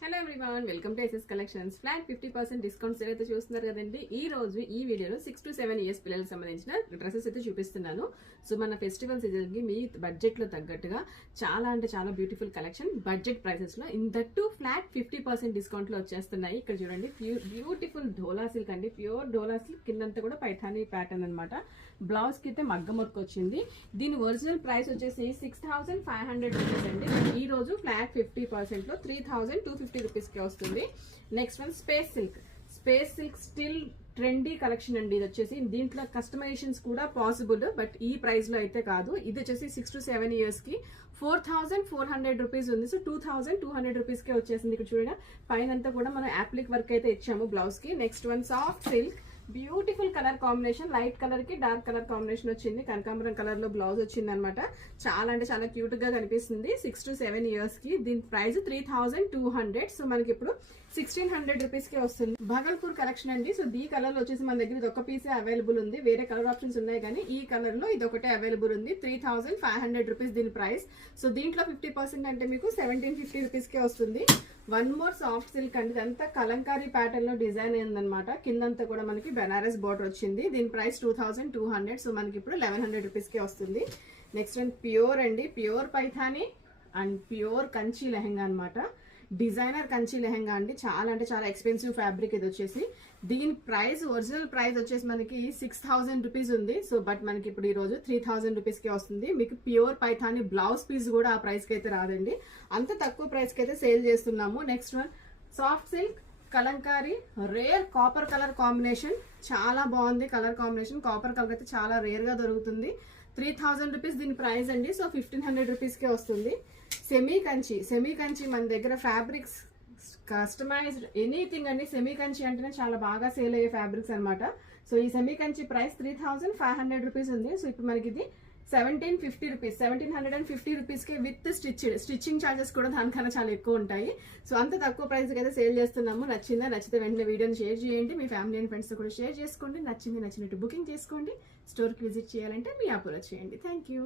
Hello everyone, welcome to SS collections. Flat 50% discounts అయితే చూస్తున్నారు కదండి. ఈ రోజు ఈ వీడియోలో 6 to 7 ఇయర్స్ పిల్లలకు సంబంధించిన డ్రెస్సెస్ అయితే చూపిస్తున్నాను. సో మన ఫెస్టివల్ సీజన్కి మీ బడ్జెట్లో తగ్గట్టుగా చాలా అంటే చాలా బ్యూటిఫుల్ కలెక్షన్ బడ్జెట్ ప్రైసెస్లో ఇంతట్టు ఫ్లాట్ 50% డిస్కౌంట్లో వచ్చేస్తున్నాయి. ఇక్కడ చూడండి, బ్యూటిఫుల్ డోలా సిల్క్ అండి, ప్యూర్ డోలా సిల్క్, కిందంతా కూడా పైఠానీ ప్యాటర్న్ అనమాట. బ్లౌజ్కి అయితే మగ్గం వర్క్ వచ్చింది. దీని ఒరిజినల్ ప్రైస్ వచ్చేసి 6,500 రూపీస్ అండి. ఈ రోజు ఫ్లాట్ 50%లో 3,250 రూపీస్కి వస్తుంది. Next one space silk. Space silk still trendy collection అండి. ఇది వచ్చేసి దీంట్లో కస్టమైజేషన్స్ కూడా పాసిబుల్, బట్ ఈ ప్రైస్ లో అయితే కాదు. ఇది వచ్చేసి 6 to 7 ఇయర్స్ కి 4,400 రూపీస్ ఉంది. సో 2,200 రూపీస్ కే వచ్చేసింది. ఇక్కడ చూడండి, పైన కూడా మనం యాప్లిక్ వర్క్ అయితే ఇచ్చాము బ్లౌజ్ కి. Next one soft silk, beautiful colour combination, light colour కి డార్క్ కలర్ కాంబినేషన్ వచ్చింది. కనకాంబరం కలర్ లో బ్లౌజ్ వచ్చింది అనమాట. చాలా అంటే చాలా క్యూట్ గా కనిపిస్తుంది. 6 to 7 ఇయర్స్ కి దీని ప్రైస్ 3,200. సో మనకి ఇప్పుడు 1,600 రూపీస్ కి వస్తుంది. భగల్పూర్ కలెక్షన్ అండి. సో ఈ కలర్ లో వచ్చేసి మన దగ్గర ఇది ఒక పీసే అవైలబుల్ ఉంది. వేరే కలర్ ఆప్షన్స్ ఉన్నాయి కానీ ఈ కలర్ లో ఇది ఒకటే అవైలబుల్ ఉంది. 3,500 రూపీస్ దీని ప్రైస్. సో దీంట్లో 50% అంటే మీకు 1,750 రూపీస్ కే వస్తుంది. వన్ మోర్ సాఫ్ట్ సిల్క్ అండి. ఇదంతా కలంకారీ ప్యాటర్న్ లో డిజైన్ అయిందనమాట. కిందంతా కూడా మనకి బెనారస్ బార్డర్ వచ్చింది. దీని ప్రైస్ 2,200. సో మనకి ఇప్పుడు 1,100 రూపీస్ కే వస్తుంది. నెక్స్ట్ వన్ ప్యూర్ అండి, pure Paithani and pure Kanchi lehenga అనమాట. డిజైనర్ కంచి లెహెంగా అండి. చాలా అంటే చాలా ఎక్స్పెన్సివ్ ఫ్యాబ్రిక్ ఇది వచ్చేసి. దీని ప్రైస్ ఒరిజినల్ ప్రైస్ వచ్చేసి మనకి 6,000 రూపీస్ ఉంది. సో బట్ మనకి ఇప్పుడు ఈ రోజు 3,000 రూపీస్ కి వస్తుంది. మీకు ప్యూర్ పైథానీ బ్లౌజ్ పీస్ కూడా ఆ ప్రైస్ కి అయితే రాదండి. అంత తక్కువ ప్రైస్ కి అయితే సేల్ చేస్తున్నాము. Next one soft silk Kalamkari rare copper colour combination. చాలా బాగుంది కలర్ కాంబినేషన్. కాపర్ కలర్ అయితే చాలా రేర్ గా దొరుకుతుంది. 3,000 రూపీస్ దీని ప్రైస్ అండి. సో 1,500 రూపీస్ కే వస్తుంది. సెమీ కంచి మన దగ్గర ఫ్యాబ్రిక్స్ కస్టమైజ్డ్ ఎనీథింగ్ అండి. సెమీ కంచి అంటేనే చాలా బాగా సేల్ అయ్యే ఫ్యాబ్రిక్స్ అనమాట. సో ఈ సెమీ కంచి ప్రైస్ 3,500 రూపీస్ ఉంది. సో ఇప్పుడు మనకి ఇది 1,750 రూపీస్, 1,750 రూపీస్కి విత్ స్టిచ్చింగ్ ఛార్జెస్ కూడా దానికన్నా చాలా ఎక్కువ ఉంటాయి. సో అంత తక్కువ ప్రైస్కి అయితే సేల్ చేస్తున్నాము. నచ్చితే వెంటనే వీడియోని షేర్ చేయండి. మీ ఫ్యామిలీ అండ్ ఫ్రెండ్స్తో కూడా షేర్ చేసుకోండి. నచ్చినట్టు బుకింగ్ చేసుకోండి. స్టోర్కి విజిట్ చేయాలంటే మీ యాప్లో చేయండి. Thank you.